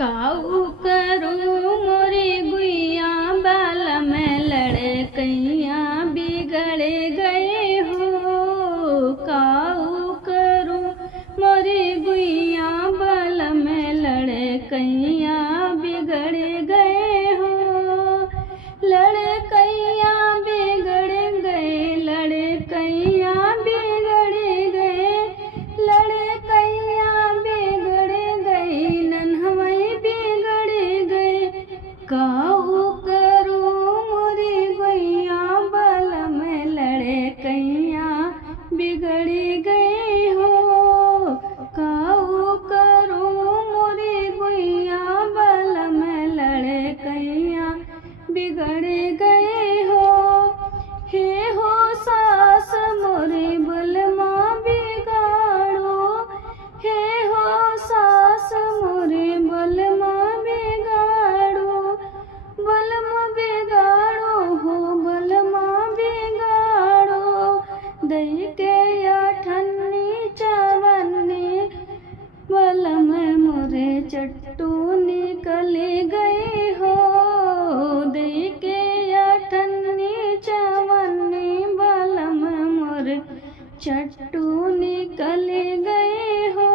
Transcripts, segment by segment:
काऊ करूँ मोरी गुइया बाल में लड़कैया बिगड़ गए हो। काऊ करूँ मोरी गुइया बाल में लड़कैया बिगड़ गए हो। लड़कैया बिगड़ गए, लड़कैया बिगड़ गए, लड़कैया बिगड़ गई, नन्हवई बिगड़ गए। काऊ करूँ मोरी गुइया बाल में लड़कैया बिगड़ गए हो। काऊ करूँ मोरी गुइया बाल में लड़कैया बिगड़ गए हो। हे हो सास मोरे बलमा बिगाड़ो, हे हो सास मोरे बलमा बिगाड़ो, बलमा बिगाड़ो हो बलमा बिगाड़ो। दही के अठन्नी चवन्नी बलम मोरे चट्टू निकल गए हो। दही के अठन्नी चवन्नी बलम मोरे चट्टू निकल गए हो।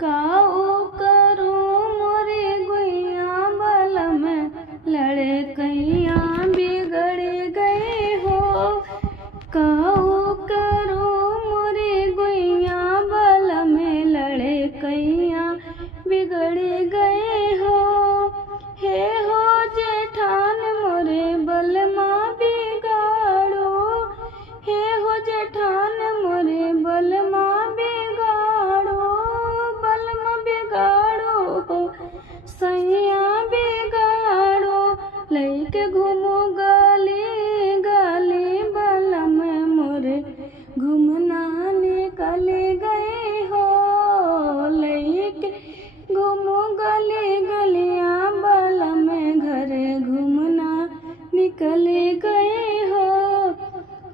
काऊ करूँ मोरी गुइया बाल में लड़कैया बिगड़ गए हो। काऊ करूँ मोरी गुइया बाल में लड़कैया बिगड़ गए हो। हे हो जेठान मोरे बलमा बिगाड़ो, हे हो जेठान मोरे बलमा बिगाड़ो, बलमा बिगाड़ो हो सैया बिगाड़ो। लइके घूमो गली गली बलम मोरे घूमना निकल गए हो। लइके घूमो गली गलिया बलम घरे घूमना निकल गए हो।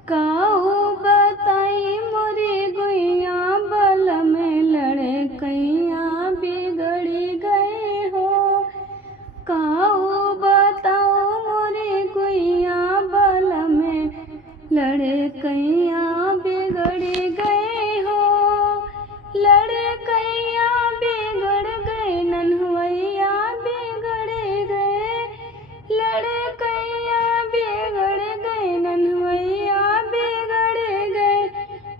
काऊ बताई मोरी गुइया बाल में लड़कैया बिगड़ गए हो। काऊ बताओ मोरी गुइया बाल में लड़कैया बिगड़ गए हो। लड़कैया बिगड़ गए, नन्हवैया बिगड़ गए, लड़कैया बिगड़ गए, नन्हवैया बिगड़ गए।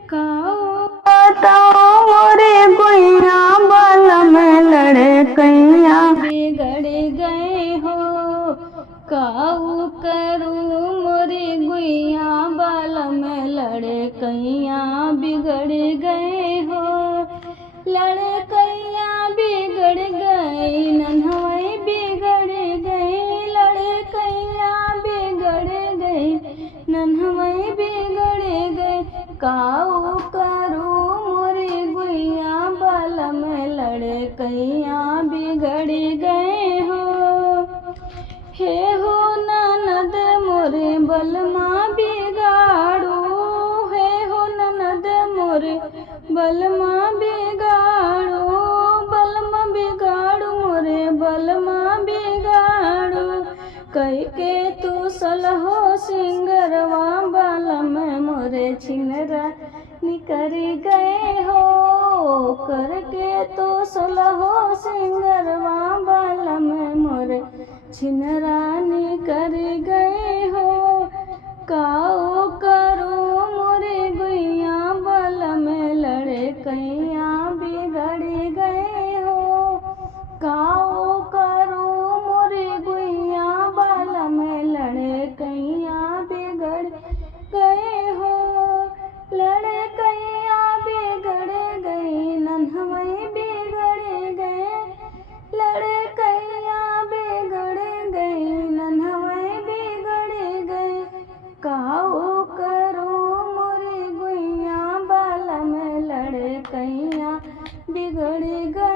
काऊ बताओ मोरे गुइया बाल में लड़कैया बिगड़ गए हो। काऊ करूँ मोरी गुइया बाल में लड़कैया बिगड़ गए हो। लड़कैया बिगड़ गई, नन्हवई बिगड़ गई, लड़कैया बिगड़ गई, नन्हवई बिगड़ गई। काऊ करूँ मोरी गुइया बाल में लड़कैया बिगड़ गए हो। हे हो ननद मोरे बलमा बिगाड़ो, हे हो ननद मोरे बलमा बिगाड़ो, बलमा बिगाड़ो मोरे बलमा बिगाड़ो। कह के तू सलहो सिंगरवा बाल में मोरे छिनरा निकर गए हो। करके तो सलहो सिंगरवा बाल में मोरे छिनरा निकर गए हो। काऊ करूँ मोरे गुइया बाल में लड़कैया बिगड़ गए हो। काऊ करूँ मोरे गुइया बाल में लड़कैया बिगड़ गए हो। लड़कैया बिगड़ गई, नन्हवई बिगड़ गए, लड़कैया बिगड़ गई, नन्हवई बिगड़ गए। काऊ करूँ मोरी गुइया बाल में लड़कैया बिगड़ गए।